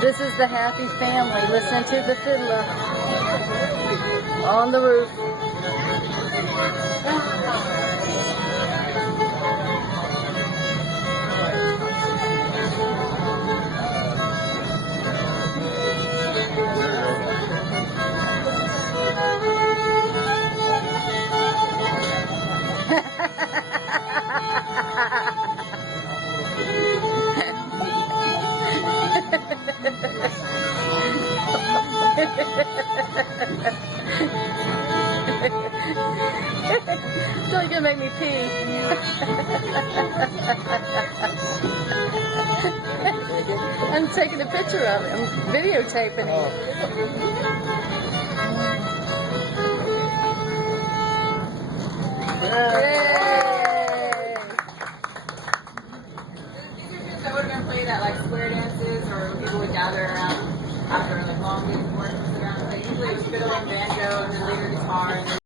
This is the happy family. Listen to the fiddler on the roof. Still, you're gonna make me pee. I'm taking a picture of it. I'm videotaping it. Yay! So we're gonna play that like square dances, or people would gather around after like long days of work and sit around. But usually it was fiddle and banjo, and then later guitar. And then